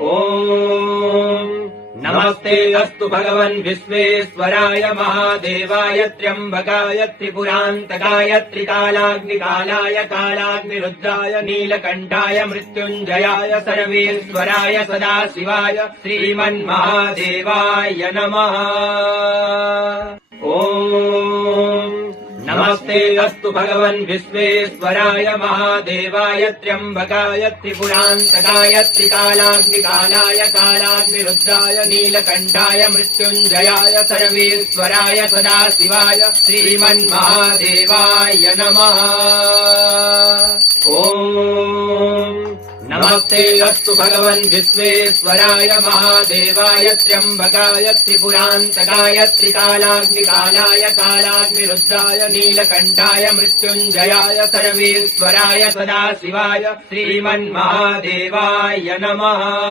ॐ नमस्ते अस्तु भगवन् विश्वेश्वराय महादेवाय त्र्यम्बकाय त्रिपुरान्तकाय त्रिकालाग्निकालाय कालाग्निरुद्राय नीलकण्ठाय मृत्युञ्जयाय सर्वेश्वराय सदाशिवाय श्रीमन्महादेवाय नमः। ॐ नमस्ते अस्तु भगवन् विश्वेश्वराय महादेवाय त्र्यम्बकाय त्रिपुरान्तकाय त्रिकालाग्निकालाय कालाग्निरुद्राय नीलकण्ठाय मृत्युञ्जयाय सर्वेश्वराय सदाशिवाय श्रीमन्महादेवाय नमः। ॐ नमस्ते अस्तु भगवन् विश्वेश्वराय महादेवाय त्र्यम्बकाय त्रिपुरान्तकाय त्रिकालाग्निकालाय कालाग्निरुद्राय नीलकण्ठाय मृत्युञ्जयाय सर्वेश्वराय सदाशिवाय श्रीमन्महादेवाय नमः।